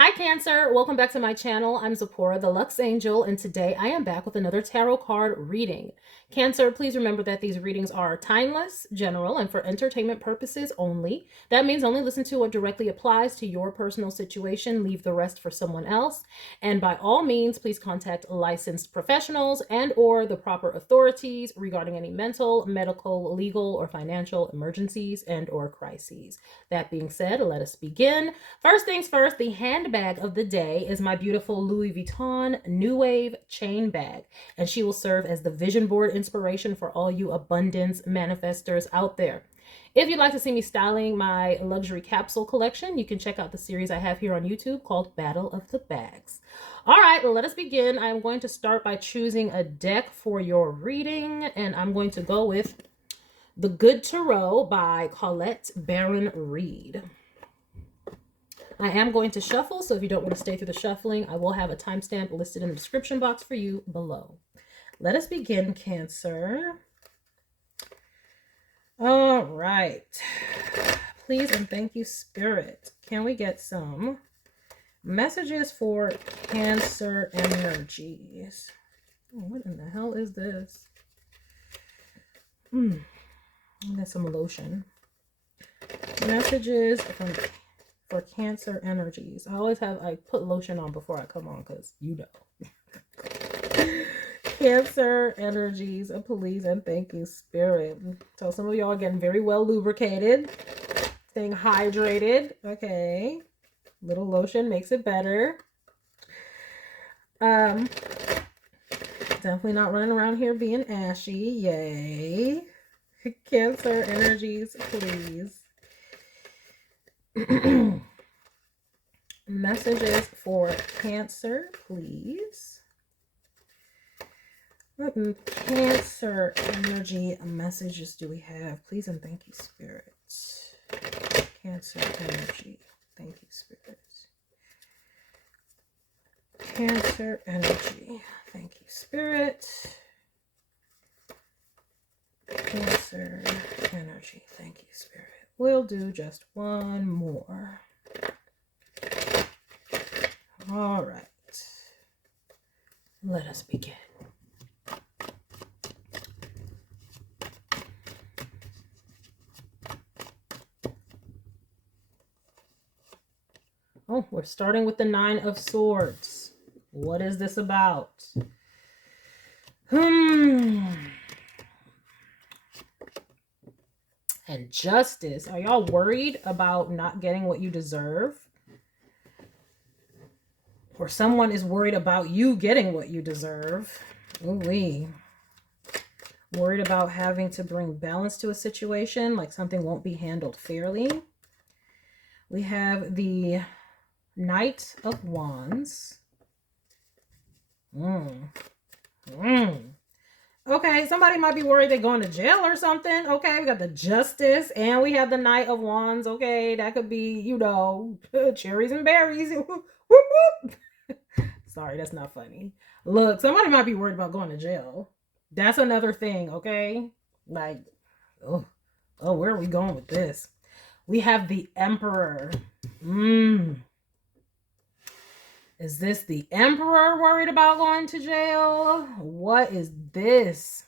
Hi Cancer, welcome back to my channel. I'm Zipporah, the Lux Angel, and today I am back with another tarot card reading. Cancer, please remember that these readings are timeless, general, and for entertainment purposes only. That means only listen to what directly applies to your personal situation, leave the rest for someone else. And by all means, please contact licensed professionals and or the proper authorities regarding any mental, medical, legal, or financial emergencies and or crises. That being said, let us begin. First things first, the handbag of the day is my beautiful Louis Vuitton New Wave chain bag, and she will serve as the vision board inspiration for all you abundance manifestors out there. If you'd like to see me styling my luxury capsule collection, you can check out the series I have here on YouTube called Battle of the Bags. All right, let us begin. I'm going to start by choosing a deck for your reading, and I'm going to go with The Good Tarot by Colette Baron Reed. I am going to shuffle, so if you don't want to stay through the shuffling, I will have a timestamp listed in the description box for you below. Let us begin, Cancer. All right. Please and thank you, Spirit. Can we get some messages for Cancer energies? Oh, what in the hell is this? That's some lotion. Messages for Cancer energies. I put lotion on before I come on because you know. Cancer energies, please and thank you, Spirit. So some of y'all are getting very well lubricated, staying hydrated. Okay, little lotion makes it better. Definitely not running around here being ashy. Yay. Cancer energies, please. Messages for Cancer, please. What Cancer energy messages do we have? Please and thank you, Spirit. Cancer energy. Thank you, Spirit. Cancer energy. Thank you, Spirit. Cancer energy. Thank you, Spirit. We'll do just one more. All right. Let us begin. Oh, we're starting with the Nine of Swords. What is this about? And justice. Are y'all worried about not getting what you deserve? Or someone is worried about you getting what you deserve? Ooh-wee. Worried about having to bring balance to a situation, like something won't be handled fairly. We have the Knight of Wands. Okay, somebody might be worried they're going to jail or something. Okay, we got the Justice and we have the Knight of Wands. Okay, that could be, you know, cherries and berries. Whoop, whoop. Sorry, that's not funny. Look, somebody might be worried about going to jail. That's another thing, okay? Like, oh, where are we going with this? We have the Emperor. Is this the Emperor worried about going to jail? What is this?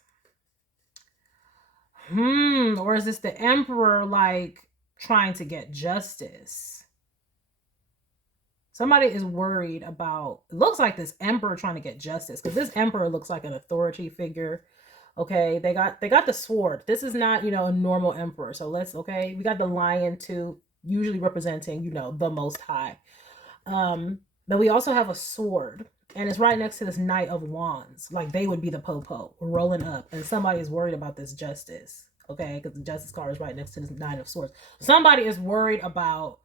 Or is this the Emperor, like, trying to get justice? Somebody is worried about, it looks like this Emperor trying to get justice, because this Emperor looks like an authority figure. Okay, they got the sword. This is not, you know, a normal Emperor. So let's, okay, we got the lion too, usually representing, you know, the Most High. But we also have a sword, and it's right next to this Knight of Wands. Like, they would be the popo rolling up, and somebody is worried about this justice, okay? Because the Justice card is right next to this Nine of Swords. Somebody is worried about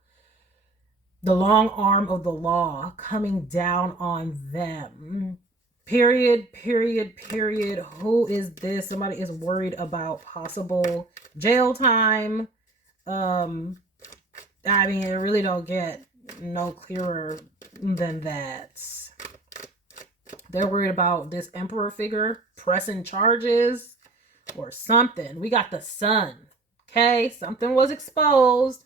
the long arm of the law coming down on them. Period. Who is this? Somebody is worried about possible jail time. I mean, I really don't get no clearer than that. They're worried about this Emperor figure pressing charges or something. We got the Sun. Okay, something was exposed.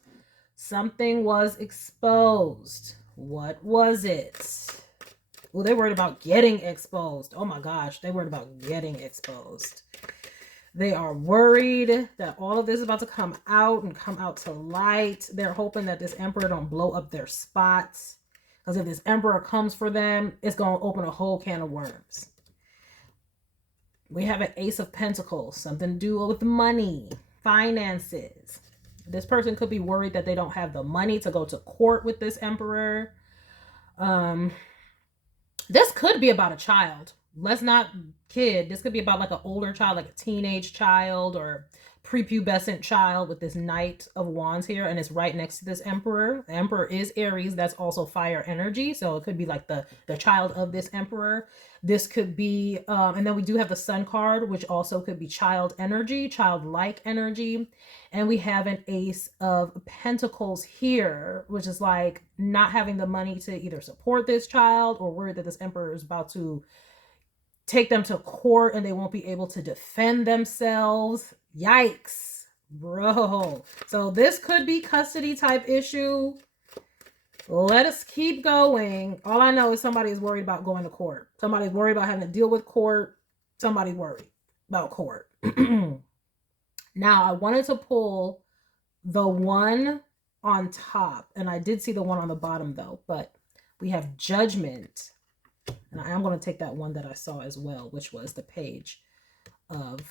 Something was exposed. What was it? Well, they worried about getting exposed. Oh my gosh, they worried about getting exposed. They are worried that all of this is about to come out and come out to light. They're hoping that this emperor don't blow up their spots. Because if this emperor comes for them, it's going to open a whole can of worms. We have an Ace of Pentacles. Something to do with money, finances. This person could be worried that they don't have the money to go to court with this emperor. This could be about a child. Let's not kid. This could be about like an older child, like a teenage child or prepubescent child with this Knight of Wands here, and it's right next to this emperor. The emperor is Aries. That's also fire energy, so it could be like the child of this emperor. This could be and then we do have the Sun card, which also could be child energy, childlike energy. And we have an Ace of Pentacles here, which is like not having the money to either support this child or worried that this emperor is about to take them to court and they won't be able to defend themselves. Yikes, bro. So this could be custody type issue. Let us keep going. All I know is somebody is worried about going to court. Somebody's worried about having to deal with court. Somebody's worried about court. Now, I wanted to pull the one on top, and I did see the one on the bottom though, but we have Judgment. And I am going to take that one that I saw as well, which was the Page of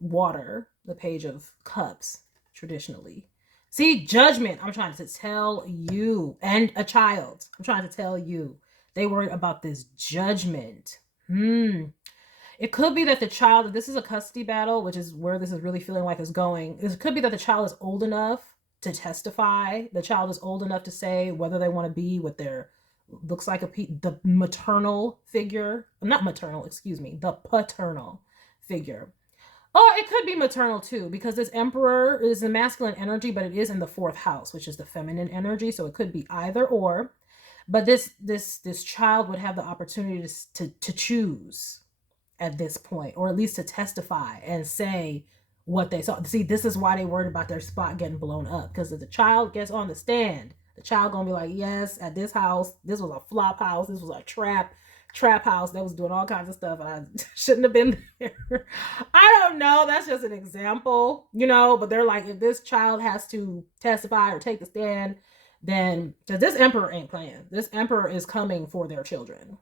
water, the Page of Cups, traditionally. See, Judgment. I'm trying to tell you, and a child. I'm trying to tell you, they worried about this judgment. It could be that the child, this is a custody battle, which is where this is really feeling like it's going. It could be that the child is old enough to testify. The child is old enough to say whether they want to be with their, looks like the maternal figure. Not maternal, excuse me, the paternal figure. Or it could be maternal too, because this emperor is a masculine energy, but it is in the 4th house, which is the feminine energy. So it could be either or. But this child would have the opportunity to choose at this point, or at least to testify and say what they saw. See, this is why they worried about their spot getting blown up, because if the child gets on the stand, the child gonna be like, yes, at this house, this was a flop house, this was a trap house that was doing all kinds of stuff, and I shouldn't have been there. I don't know, that's just an example, you know, but they're like, if this child has to testify or take the stand, then, because this emperor ain't playing. This emperor is coming for their children.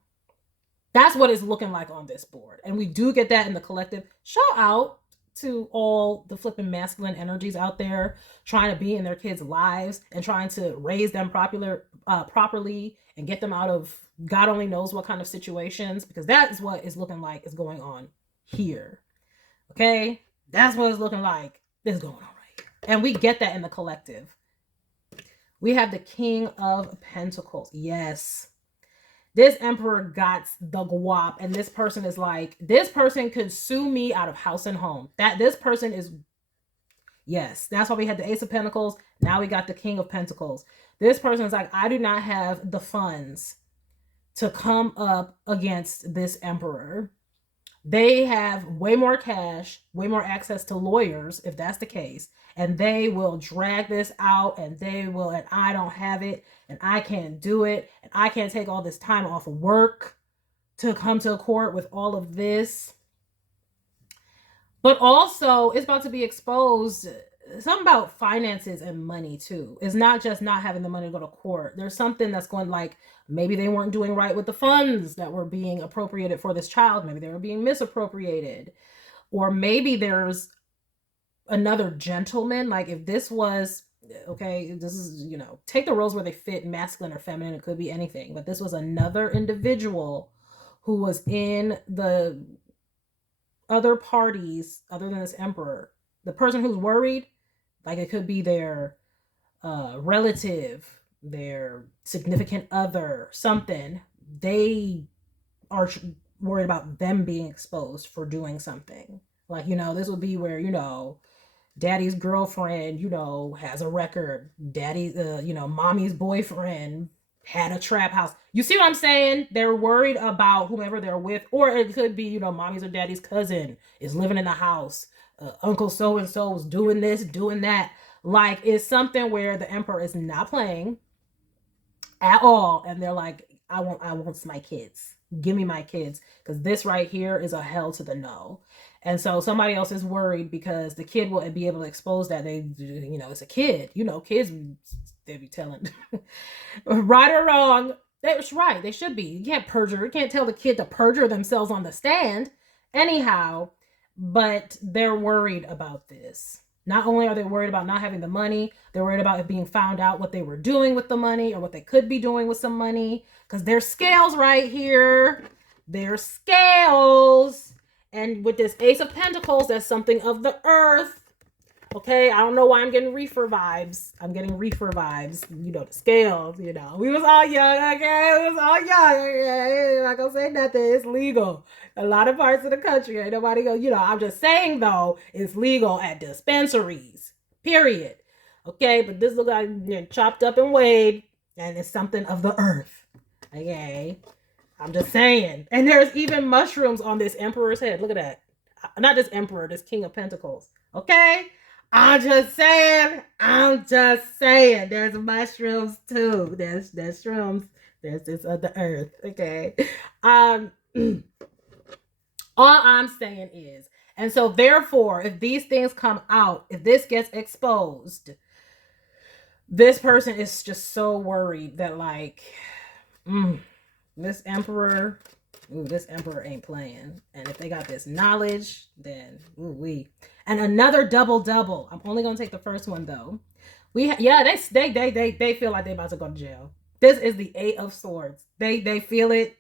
That's what it's looking like on this board. And we do get that in the collective. Shout out to all the flipping masculine energies out there trying to be in their kids' lives and trying to raise them properly and get them out of God only knows what kind of situations, because that is what is looking like is going on here. Okay? That's what it's looking like is going on right here. And we get that in the collective. We have the King of Pentacles. Yes. This emperor got the guap, and this person is like, this person could sue me out of house and home. That this person is, yes, that's why we had the Ace of Pentacles. Now we got the King of Pentacles. This person is like, I do not have the funds to come up against this emperor. They have way more cash, way more access to lawyers, if that's the case, and they will drag this out, and I don't have it, and I can't do it, and I can't take all this time off of work to come to court with all of this. But also, it's about to be exposed. Something about finances and money too. It's not just not having the money to go to court. There's something that's going, like, maybe they weren't doing right with the funds that were being appropriated for this child. Maybe they were being misappropriated. Or maybe there's another gentleman. Like, if this was, okay, this is, you know, take the roles where they fit, masculine or feminine. It could be anything. But this was another individual who was in the other parties other than this emperor. The person who's worried, like, it could be their relative, their significant other, something. They are worried about them being exposed for doing something. Like, you know, this would be where, you know, daddy's girlfriend, you know, has a record. Daddy's, you know, mommy's boyfriend had a trap house. You see what I'm saying? They're worried about whomever they're with. Or it could be, you know, mommy's or daddy's cousin is living in the house. Uncle so-and-so was doing this, doing that. Like, it's something where the emperor is not playing at all, and they're like, I want my kids. Give me my kids, because this right here is a hell to the no. And so somebody else is worried because the kid will be able to expose that it's a kid. Kids, they be telling right or wrong. That's right. They should be. You can't perjure. You can't tell the kid to perjure themselves on the stand. Anyhow, but they're worried about this. Not only are they worried about not having the money, they're worried about it being found out what they were doing with the money or what they could be doing with some money. Because there's scales right here. There's scales. And with this Ace of Pentacles, that's something of the earth. Okay, I don't know why I'm getting reefer vibes. I'm getting reefer vibes. The scales, We was all young, okay? We was all young, okay? I'm not gonna say nothing. It's legal. A lot of parts of the country, ain't nobody go, I'm just saying, though, it's legal at dispensaries. Period. Okay, but this look like chopped up and weighed, and it's something of the earth. Okay? I'm just saying. And there's even mushrooms on this emperor's head. Look at that. Not this emperor, this King of Pentacles. Okay? I'm just saying. There's mushrooms too. There's shrooms. There's this other earth. Okay. All I'm saying is, and so therefore, if these things come out, if this gets exposed, this person is just so worried that this emperor ain't playing. And if they got this knowledge, then and another double. I'm only gonna take the first one though. They feel like they about to go to jail. This is the Eight of Swords. They feel it.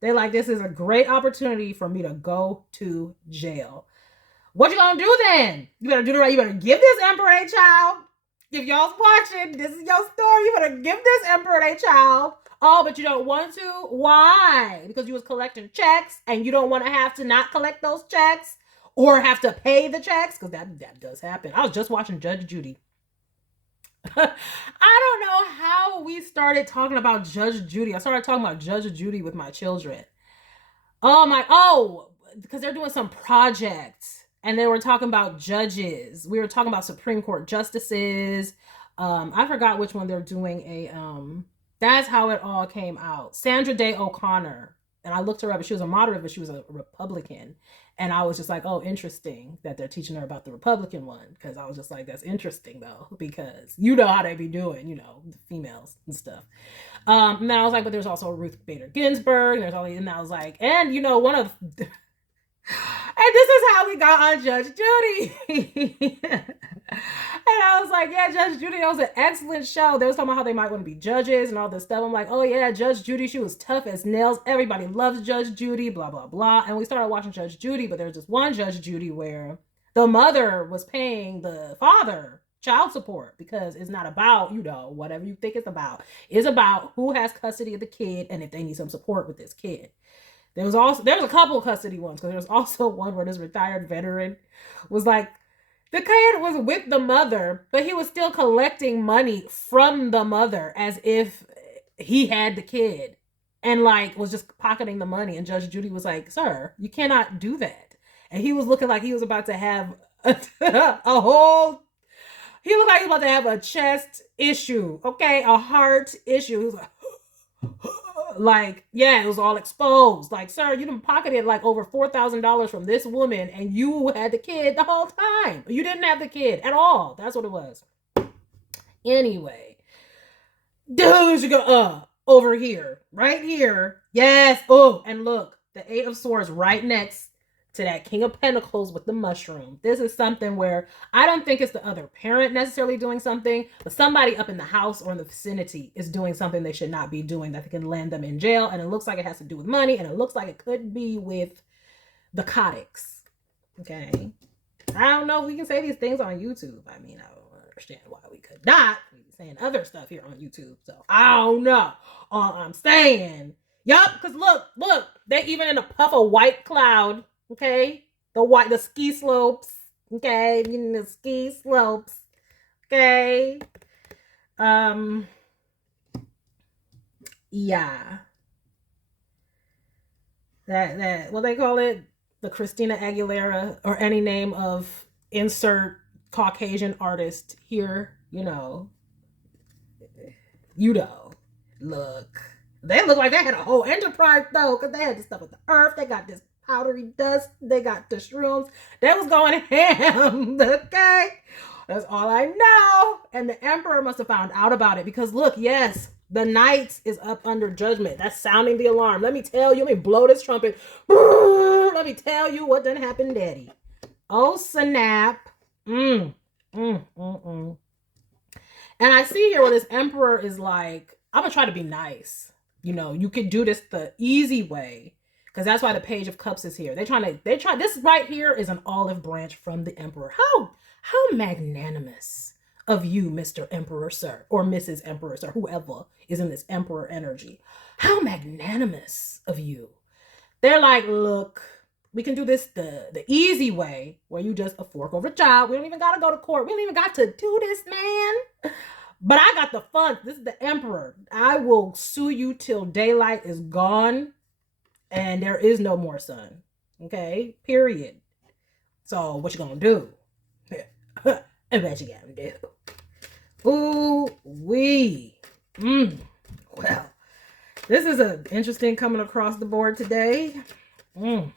They're like, this is a great opportunity for me to go to jail. What you gonna do then? You better do the right. You better give this emperor a child. If y'all's watching, this is your story. You better give this emperor a child. Oh, but you don't want to? Why? Because you was collecting checks and you don't want to have to not collect those checks or have to pay the checks? Because that does happen. I was just watching Judge Judy. I don't know how we started talking about Judge Judy. I started talking about Judge Judy with my children. Because they're doing some projects and they were talking about judges. We were talking about Supreme Court justices. I forgot which one they're doing that's how it all came out. Sandra Day O'Connor. And I looked her up, and she was a moderate, but she was a Republican. And I was just like, oh, interesting that they're teaching her about the Republican one. Because I was just like, that's interesting, though. Because you know how they be doing, the females and stuff. And then I was like, but there's also Ruth Bader Ginsburg. And there's all these, and I was like, and one of... And this is how we got on Judge Judy. And I was like, yeah, Judge Judy, that was an excellent show. They was talking about how they might want to be judges and all this stuff. I'm like, oh yeah, Judge Judy, she was tough as nails. Everybody loves Judge Judy, blah, blah, blah. And we started watching Judge Judy, but there's this one Judge Judy where the mother was paying the father child support because it's not about, whatever you think it's about. It's about who has custody of the kid and if they need some support with this kid. There was a couple custody ones, because there was also one where this retired veteran was like, the kid was with the mother, but he was still collecting money from the mother as if he had the kid, and was just pocketing the money. And Judge Judy was like, sir, you cannot do that. And he was looking like he was about to have he looked like he was about to have a chest issue, okay, a heart issue. He was like, yeah, it was all exposed. Like, sir, you done pocketed over $4,000 from this woman, and you had the kid the whole time. You didn't have the kid at all. That's what it was. Anyway, dude, you go over here, right here. Yes. Oh, and look, the Eight of Swords right next to that King of Pentacles with the mushroom. This is something where I don't think it's the other parent necessarily doing something, but somebody up in the house or in the vicinity is doing something they should not be doing that can land them in jail. And it looks like it has to do with money, and it looks like it could be with the Codex. Okay. I don't know if we can say these things on YouTube. I mean, I don't understand why we could not. We be saying other stuff here on YouTube. So I don't know. All I'm saying, yup, because look, they even in a puff of white cloud. Okay, the ski slopes. Okay, the ski slopes. Okay, yeah. That what they call it, the Christina Aguilera or any name of insert Caucasian artist here, look. They look like they had a whole enterprise though, because they had this stuff with the earth. They got this powdery dust. They got the shrooms. They was going ham. Okay. That's all I know. And the emperor must have found out about it because look, yes, the knight is up under judgment. That's sounding the alarm. Let me tell you, let me blow this trumpet. Let me tell you what done happened, daddy. Oh, snap. And I see here where this emperor is like, I'm going to try to be nice. You could do this the easy way. Because that's why the Page of Cups is here. They try, this right here is an olive branch from the emperor. How magnanimous of you, Mr. Emperor, sir, or Mrs. Emperor, sir, whoever is in this emperor energy. How magnanimous of you. They're like, look, we can do this the easy way where you just a fork over child. We don't even got to go to court. We don't even got to do this, man. But I got the funds. This is the emperor. I will sue you till daylight is gone and there is no more sun. Okay? Period. So what you gonna do? And what you gotta do? Ooh wee. Well, this is an interesting coming across the board today. All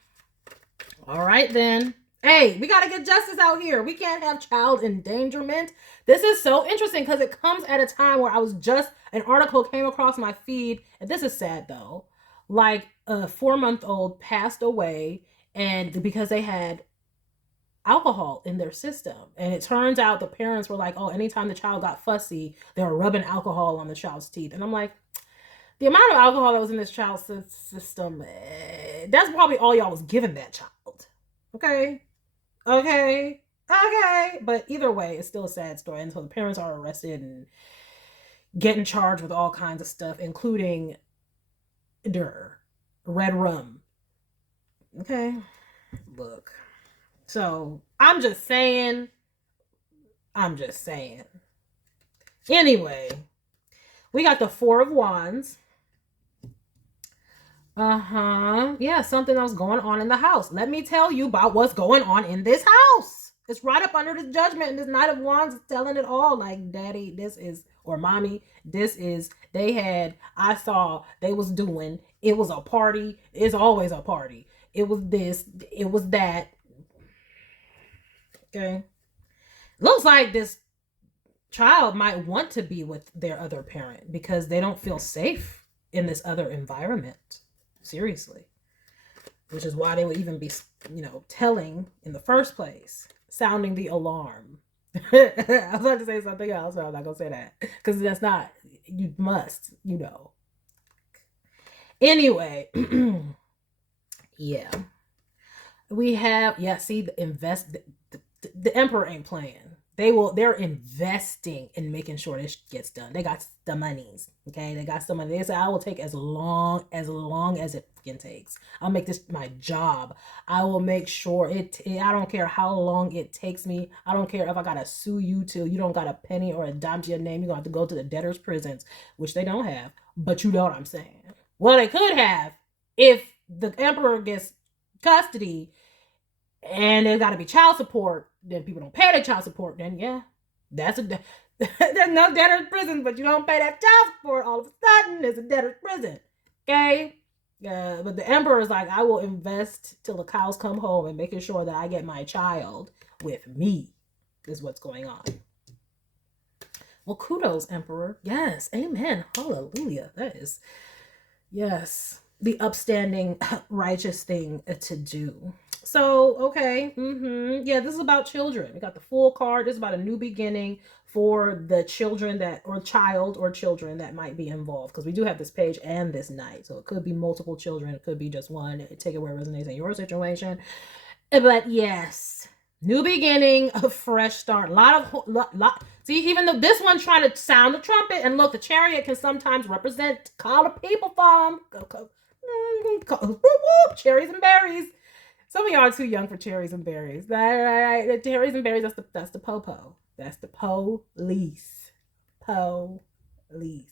right then. Hey, we got to get justice out here. We can't have child endangerment. This is so interesting because it comes at a time where an article came across my feed. And this is sad though. Like a 4-month-old passed away and because they had alcohol in their system. And it turns out the parents were like, oh, anytime the child got fussy, they were rubbing alcohol on the child's teeth. And I'm like, the amount of alcohol that was in this child's system, that's probably all y'all was giving that child. Okay. But either way, it's still a sad story. And so the parents are arrested and getting charged with all kinds of stuff, including red rum. Okay. Look. So I'm just saying. Anyway, we got the 4 of Wands. Yeah, something else going on in the house. Let me tell you about what's going on in this house. It's right up under this judgment, and this Knight of Wands is telling it all. Like, daddy, this is, or mommy, this is, I saw they was doing, it was a party. It's always a party. It was this, it was that. Okay. Looks like this child might want to be with their other parent because they don't feel safe in this other environment. Seriously. Which is why they would even be, telling in the first place, sounding the alarm. I was about to say something else, but I'm not going to say that. Because that's not, you must, Anyway. Yeah. We have, see, the emperor ain't playing. They're investing in making sure this gets done. They got the monies. Okay. They got some money. They say, I will take as long as it fucking takes. I'll make this my job. I will make sure I don't care how long it takes me. I don't care if I got to sue you till you don't got a penny or a dime to your name. You're going to have to go to the debtor's prisons, which they don't have, but you know what I'm saying. Well, they could have if the emperor gets custody and there's got to be child support, then people don't pay their child support, then there's no debtor's prison, but you don't pay that child support, all of a sudden there's a debtor's prison. Okay? But the emperor is like, I will invest till the cows come home and making sure that I get my child with me is what's going on. Well, kudos, emperor. Yes. Amen. Hallelujah. That is, yes, the upstanding, righteous thing to do. So, okay. Yeah, this is about children. We got the Fool card. This is about a new beginning for the children children that might be involved. Because we do have this page and this knight. So it could be multiple children. It could be just one. Take it where it resonates in your situation. But yes, new beginning, a fresh start. See, even though this one's trying to sound the trumpet. And look, the Chariot can sometimes represent call the people farm. Cherries and berries. Some of y'all are too young for cherries and berries. Right. The cherries and berries, that's the po-po. That's the police. Police.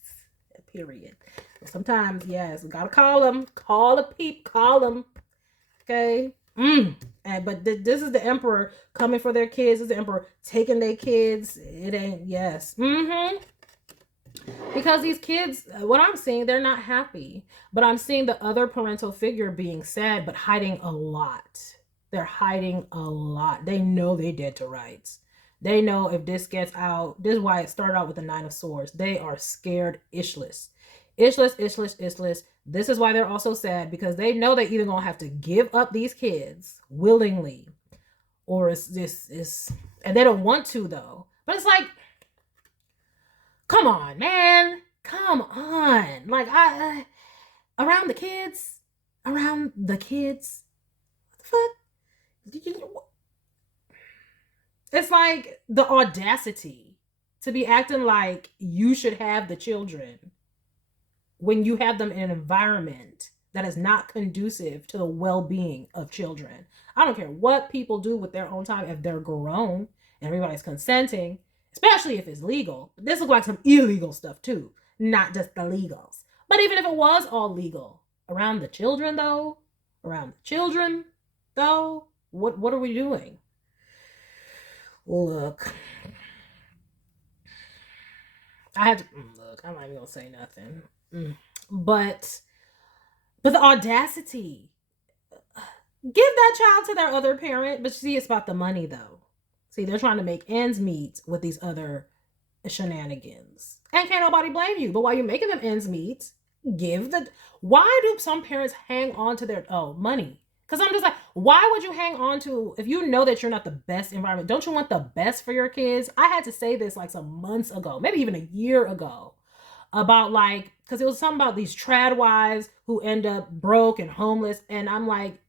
Period. So sometimes, yes, we gotta call them. Call a peep. Call them. Okay. But this is the emperor coming for their kids. This is the emperor taking their kids. It ain't, yes. Because these kids, what I'm seeing, they're not happy. But I'm seeing the other parental figure being sad, but hiding a lot. They're hiding a lot. They know they dead to rights. They know if this gets out, this is why it started out with the 9 of Swords. They are scared ishless. Ishless. This is why they're also sad, because they know they're either going to have to give up these kids willingly, or it's this, and they don't want to though. But it's like, come on, man. Come on. Like, around the kids. What the fuck? It's like the audacity to be acting like you should have the children when you have them in an environment that is not conducive to the well-being of children. I don't care what people do with their own time if they're grown and everybody's consenting, especially if it's legal. This looks like some illegal stuff too, not just the legals. But even if it was all legal, around the children though, what are we doing? Look, I'm not even gonna say nothing. But the audacity, give that child to their other parent. But see, it's about the money though. See, they're trying to make ends meet with these other shenanigans, and can't nobody blame you. But while you're making them ends meet, why do some parents hang on to their money? Because I'm just like, why would you hang on to, if you know that you're not the best environment? Don't you want the best for your kids? I had to say this like some months ago, maybe even a year ago, about like, because it was something about these trad wives who end up broke and homeless. And I'm like,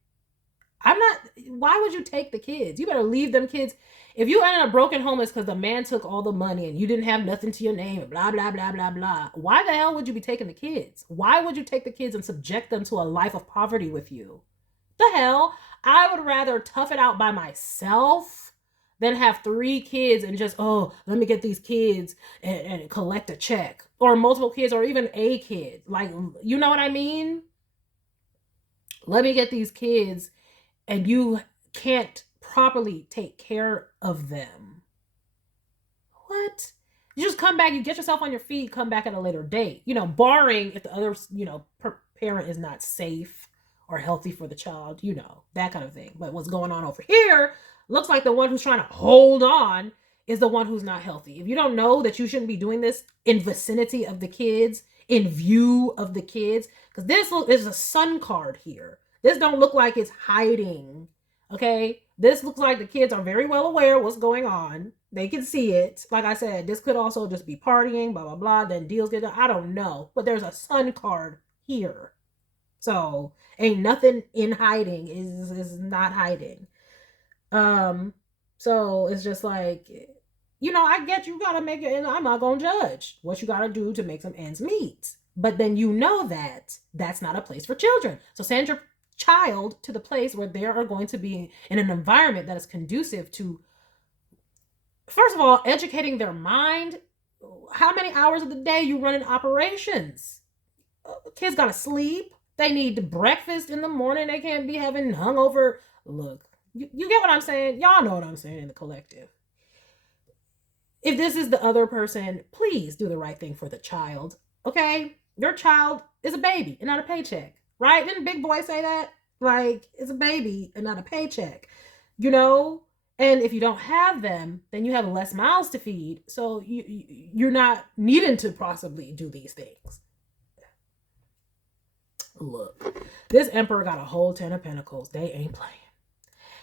why would you take the kids? You better leave them kids. If you ended up broken homeless because the man took all the money and you didn't have nothing to your name and blah, blah, blah, blah, blah, why the hell would you be taking the kids? Why would you take the kids and subject them to a life of poverty with you? The hell? I would rather tough it out by myself than have 3 kids and just, let me get these kids and collect a check, or multiple kids, or even a kid. Like, you know what I mean? Let me get these kids and you can't properly take care of them. What? You just come back, you get yourself on your feet, come back at a later date. Barring if the other, parent is not safe or healthy for the child, that kind of thing. But what's going on over here looks like the one who's trying to hold on is the one who's not healthy. If you don't know that you shouldn't be doing this in vicinity of the kids, in view of the kids, because this is a sun card here. This don't look like it's hiding, okay? This looks like the kids are very well aware of what's going on. They can see it. Like I said, this could also just be partying, blah, blah, blah, then deals get done. I don't know. But there's a sun card here. So ain't nothing in hiding, is not hiding. So it's just like, I get you gotta make it, and I'm not gonna judge what you gotta do to make some ends meet. But then that that's not a place for children. So send your child to the place where they are going to be in an environment that is conducive to, first of all, educating their mind. How many hours of the day you running operations? Kids gotta sleep. They need breakfast in the morning. They can't be having hungover. Look, you get what I'm saying? Y'all know what I'm saying in the collective. If this is the other person, please do the right thing for the child, okay? Your child is a baby and not a paycheck, right? Didn't Big Boy say that? Like, it's a baby and not a paycheck, And if you don't have them, then you have less mouths to feed. So you're not needing to possibly do these things. Look, this emperor got a whole 10 of Pentacles. They ain't playing.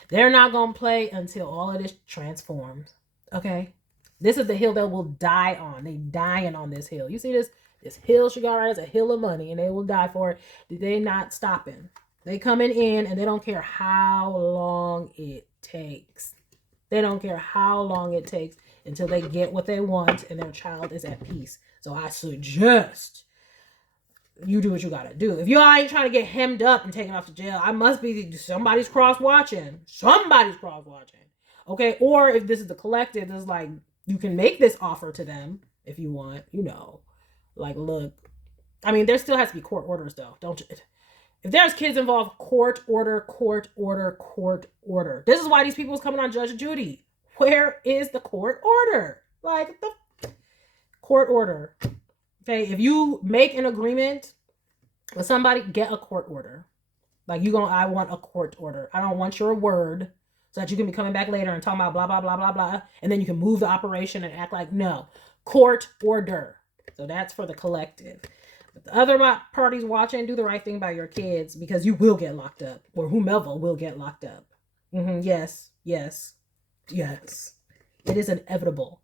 They're not going to play until all of this transforms. Okay? This is the hill that will die on. They dying on this hill. You see this hill she got right as a hill of money, and they will die for it. They not stopping. They coming in, and they don't care how long it takes. They don't care how long it takes until they get what they want and their child is at peace. So I suggest you do what you gotta do. If you ain't trying to get hemmed up and taken off to jail, somebody's cross-watching. Somebody's cross-watching. Okay? Or if this is the collective, it's like, you can make this offer to them if you want, Like, look, I mean, there still has to be court orders, though. Don't you? If there's kids involved, court order, court order, court order. This is why these people is coming on Judge Judy. Where is the court order? Like the court order. Okay, if you make an agreement with somebody, get a court order. Like I want a court order. I don't want your word so that you can be coming back later and talking about blah, blah, blah, blah, blah. And then you can move the operation and act like, no, court order. So that's for the collective. But the other parties watching, do the right thing by your kids because you will get locked up or whomever will get locked up. Yes, yes, yes. It is inevitable.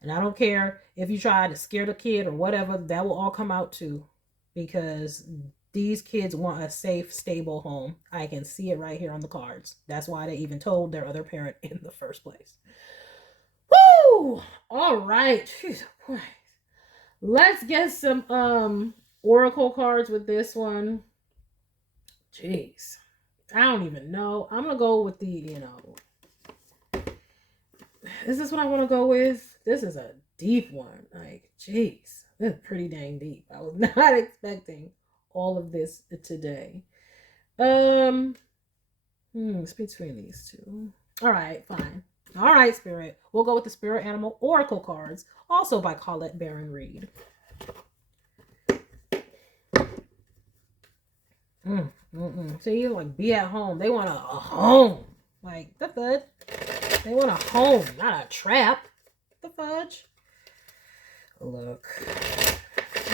And I don't care if you try to scare the kid or whatever, that will all come out too. Because these kids want a safe, stable home. I can see it right here on the cards. That's why they even told their other parent in the first place. Woo! All right. Jeez, let's get some oracle cards with this one. Jeez. I don't even know. I'm going to go with the, is this what I want to go with? This is a deep one. Like, jeez. This is pretty dang deep. I was not expecting all of this today. It's between these two. All right, fine. All right, Spirit. We'll go with the Spirit Animal Oracle cards, also by Colette Baron Reed. So you like be at home. They want a home. Like the fudge. They want a home, not a trap. The fudge. Look.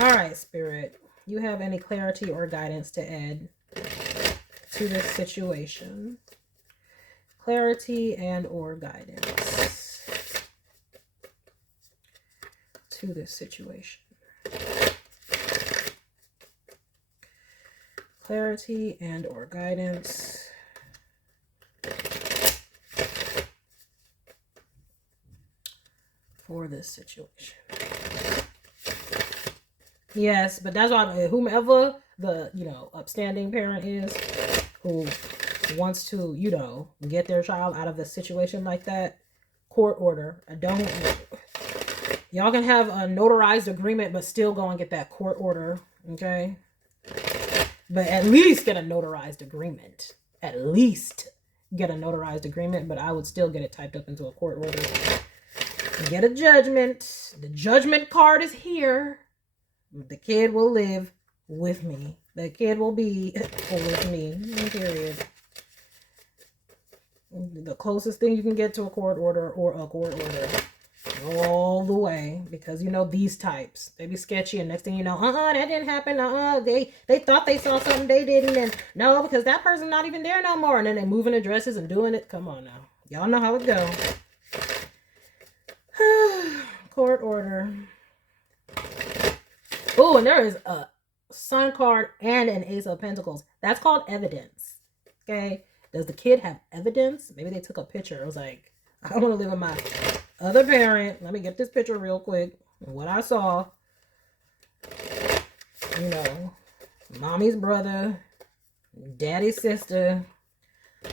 All right, Spirit. You have any clarity or guidance to add to this situation? Clarity and or guidance to this situation. Clarity and or guidance for this situation. Yes, but that's why whomever the, upstanding parent is who wants to, get their child out of a situation like that, court order. Y'all can have a notarized agreement, but still go and get that court order, okay? But at least get a notarized agreement. At least get a notarized agreement, but I would still get it typed up into a court order. Get a judgment. The judgment card is here. The kid will live with me. The kid will be with me. Period. The closest thing you can get to a court order or a court order. All the way. Because these types. They be sketchy and next thing you know, that didn't happen. They thought they saw something they didn't. And no, because that person's not even there no more. And then they moving addresses and doing it. Come on now. Y'all know how it go. Court order. Oh, and there is a Sun card and an Ace of Pentacles. That's called evidence. Okay? Does the kid have evidence? Maybe they took a picture. It was like, I don't want to live with my other parent. Let me get this picture real quick. What I saw. Mommy's brother, daddy's sister,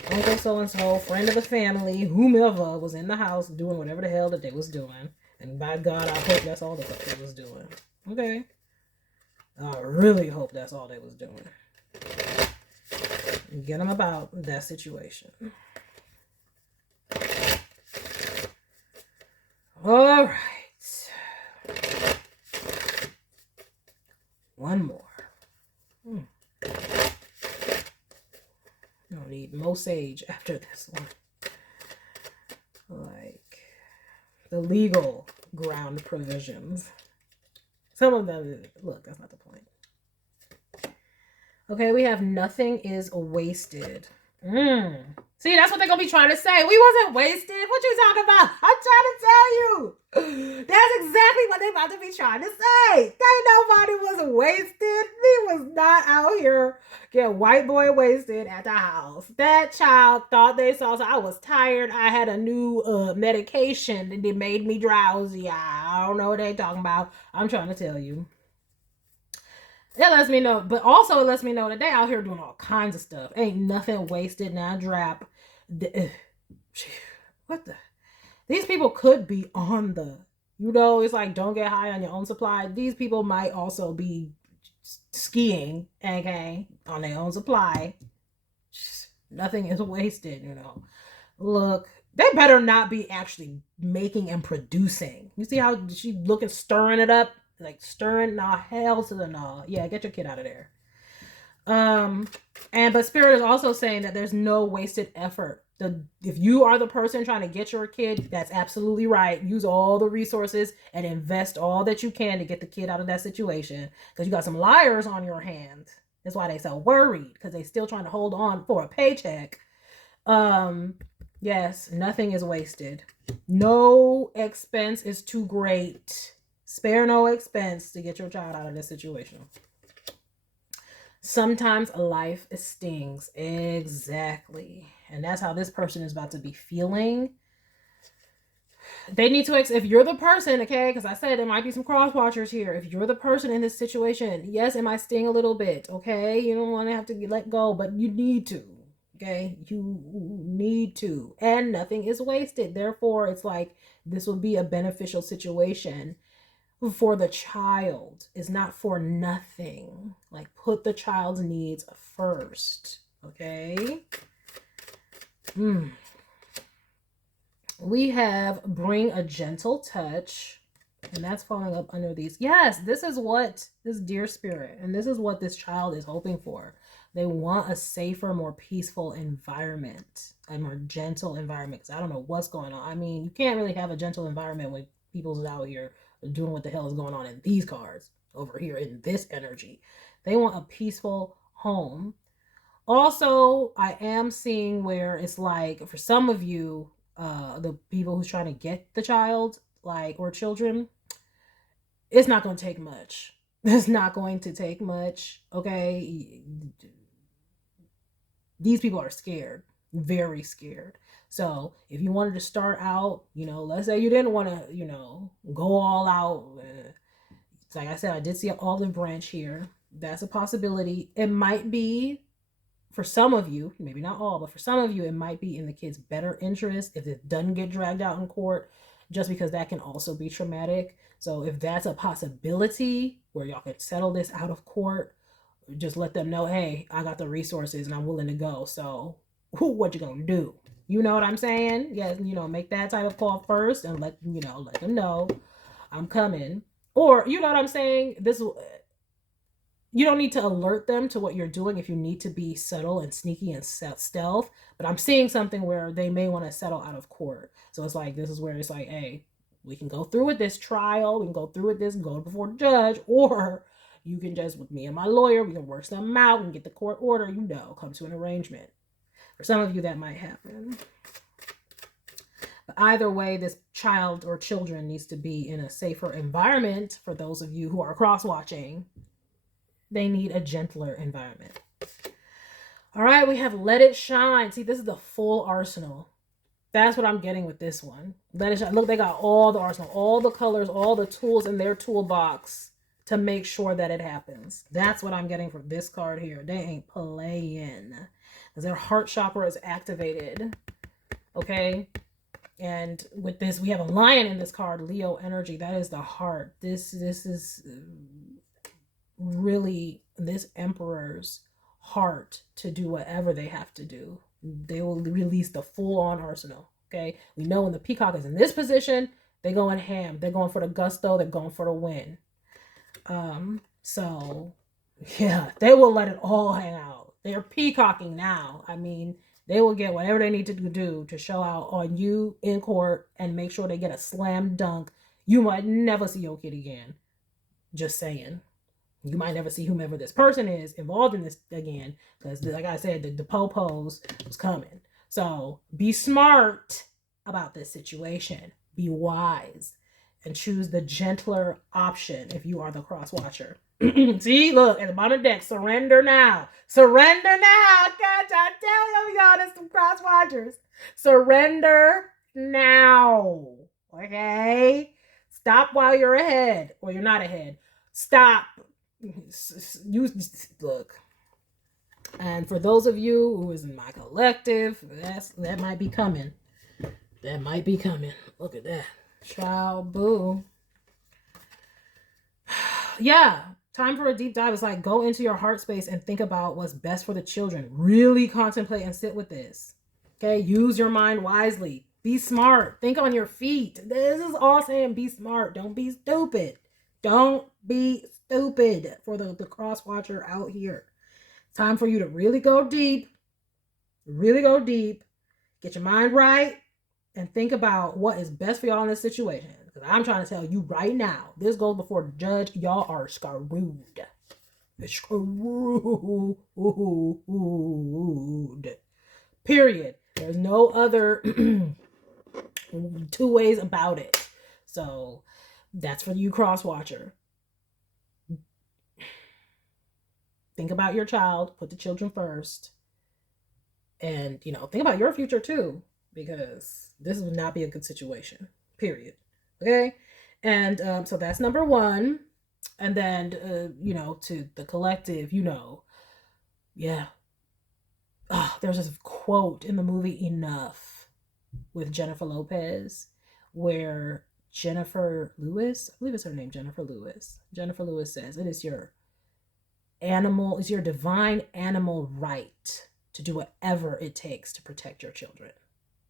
uncle so-and-so, friend of the family, whomever was in the house doing whatever the hell that they was doing. And by God, I hope that's all the fuck they was doing. Okay? I really hope that's all they was doing. Get them about that situation. All right. One more. Don't need more sage after this one. Like the legal ground provisions. Some of them, look, that's not the point. Okay, we have nothing is wasted. See, that's what they're going to be trying to say. We wasn't wasted. What you talking about? I'm trying to tell you. That's exactly what they're about to be trying to say. Ain't nobody was wasted. We was not out here getting white boy wasted at the house. That child thought they saw, so I was tired. I had a new medication and it made me drowsy. I don't know what they talking about. I'm trying to tell you. It lets me know, but also it lets me know that they out here doing all kinds of stuff. Ain't nothing wasted now. Drop. What the? These people could be on the, it's like don't get high on your own supply. These people might also be skiing, okay, on their own supply. Nothing is wasted, you know. Look, they better not be actually making and producing. You see how she looking, stirring it up, like stirring, nah, hell to the nah. Yeah, get your kid out of there. But Spirit is also saying that there's no wasted effort. If you are the person trying to get your kid, that's absolutely right. Use all the resources and invest all that you can to get the kid out of that situation, because you got some liars on your hands. That's why they so worried, because they still trying to hold on for a paycheck. Yes, nothing is wasted. No expense is too great. Spare no expense to get your child out of this situation. Sometimes life stings. Exactly. And that's how this person is about to be feeling. They need to, if you're the person, okay, because I said there might be some cross watchers here. If you're the person in this situation, yes, it might sting a little bit, okay? You don't want to have to let go, but you need to, okay? You need to. And nothing is wasted. Therefore, it's like this will be a beneficial situation for the child. Is not for nothing. Like, put the child's needs first, okay? We have bring a gentle touch, and that's falling up under these. Yes, this is what this dear spirit, and this is what this child is hoping for. They want a safer, more peaceful environment, a more gentle environment, because I don't know what's going on. I mean, you can't really have a gentle environment when people's out here doing what the hell is going on in these cards over here in this energy. They want a peaceful home. Also, I am seeing where it's like, for some of you, the people who's trying to get the child, like, or children, it's not going to take much. It's not going to take much, okay? These people are scared, very scared. So if you wanted to start out, you know, let's say you didn't want to, you know, go all out. Like I said, I did see an olive branch here. That's a possibility. It might be, for some of you, maybe not all, but for some of you, it might be in the kid's better interest if it doesn't get dragged out in court, just because that can also be traumatic. So if that's a possibility where y'all could settle this out of court, just let them know, hey, I got the resources and I'm willing to go. So what you gonna do? You know what I'm saying? Yeah, you know, make that type of call first and let them know I'm coming. Or, you know what I'm saying? You don't need to alert them to what you're doing if you need to be subtle and sneaky and stealth. But I'm seeing something where they may want to settle out of court. So it's like, this is where it's like, hey, we can go through with this trial. We can go through with this and go before the judge. Or you can just, with me and my lawyer, we can work something out and get the court order, you know, come to an arrangement. For some of you, that might happen. But either way, this child or children needs to be in a safer environment. For those of you who are cross-watching, they need a gentler environment. All right, we have let it shine. See, this is the full arsenal. That's what I'm getting with this one. Let it shine. Look, they got all the arsenal, all the colors, all the tools in their toolbox to make sure that it happens. That's what I'm getting from this card here. They ain't playing, because their heart chakra is activated. Okay? And with this, we have a lion in this card, Leo energy. That is the heart. This is really this emperor's heart to do whatever they have to do. They will release the full-on arsenal. Okay, we know when the peacock is in this position, they're going ham. They're going for the gusto. They're going for the win. So yeah, they will let it all hang out. They're peacocking now. I mean, they will get whatever they need to do to show out on you in court and make sure they get a slam dunk. You might never see your kid again. Just saying. You might never see whomever this person is involved in this again, because like I said, the po-pos was coming. So be smart about this situation. Be wise and choose the gentler option if you are the cross watcher. See, look, at the bottom of the deck, surrender now. Surrender now. God, I tell y'all, there's some cross watchers. Surrender now. Okay? Stop while you're ahead, or you're not ahead. Stop. You look. And for those of you who is in my collective, that might be coming. That might be coming. Look at that. Child boo. Yeah. Time for a deep dive. It's like go into your heart space and think about what's best for the children. Really contemplate and sit with this. Okay, use your mind wisely. Be smart. Think on your feet. This is all saying be smart. Don't be stupid. Don't be stupid for the cross watcher out here. Time for you to really go deep. Really go deep. Get your mind right and think about what is best for y'all in this situation. Because I'm trying to tell you right now, this goes before the judge. Y'all are screwed. Screwed. Period. There's no other two ways about it. So that's for you, cross watcher. Think about your child. Put the children first. And, you know, think about your future too. Because this would not be a good situation. Period. Okay? And so that's number one. And then, you know, to the collective, you know, yeah. There's this quote in the movie Enough with Jennifer Lopez where Jennifer Lewis, I believe it's her name, Jennifer Lewis. Jennifer Lewis says, it is your divine animal right to do whatever it takes to protect your children.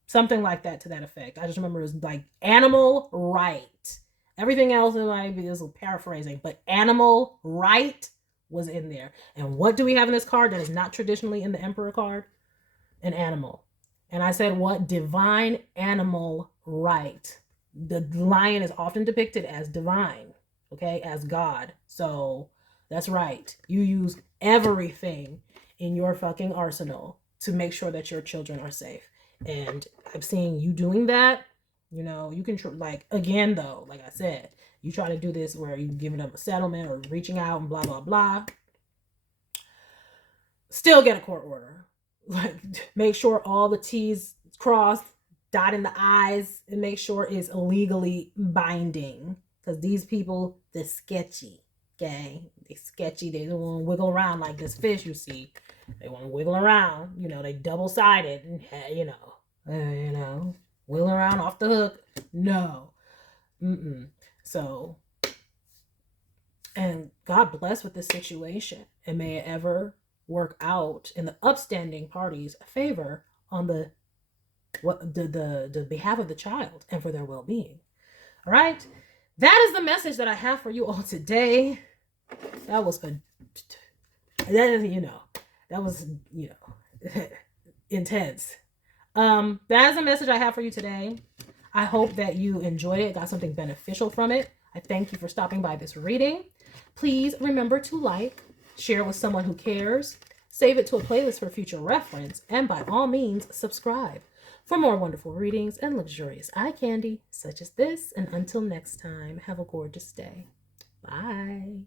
Something like that, to that effect. I just remember it was like animal right. Everything else in my video is paraphrasing, but animal right was in there. And what do we have in this card that is not traditionally in the Emperor card? An animal. And I said, what? Divine animal right. The lion is often depicted as divine, okay, as God. So that's right. You use everything in your fucking arsenal to make sure that your children are safe. And I'm seeing you doing that. You know, you can like, again, though, like I said, you try to do this where you're giving them a settlement or reaching out and blah, blah, blah. Still get a court order. Like, make sure all the T's crossed, dotting the I's, and make sure it's legally binding. Because these people, they're sketchy. Okay? They're sketchy. They don't want to wiggle around like this fish you see. They want to wiggle around. You know, they double-sided. And, you know, wiggle around off the hook. No. So, and God bless with this situation. And may it ever work out in the upstanding party's favor on the behalf of the child and for their well-being. All right, that is the message that I have for you all today. That was good. That is, that was intense. That is the message I have for you today. I hope that you enjoyed it, got something beneficial from it. I thank you for stopping by this reading. Please remember to like, share with someone who cares, save it to a playlist for future reference, and by all means, subscribe for more wonderful readings and luxurious eye candy such as this. And until next time, have a gorgeous day. Bye.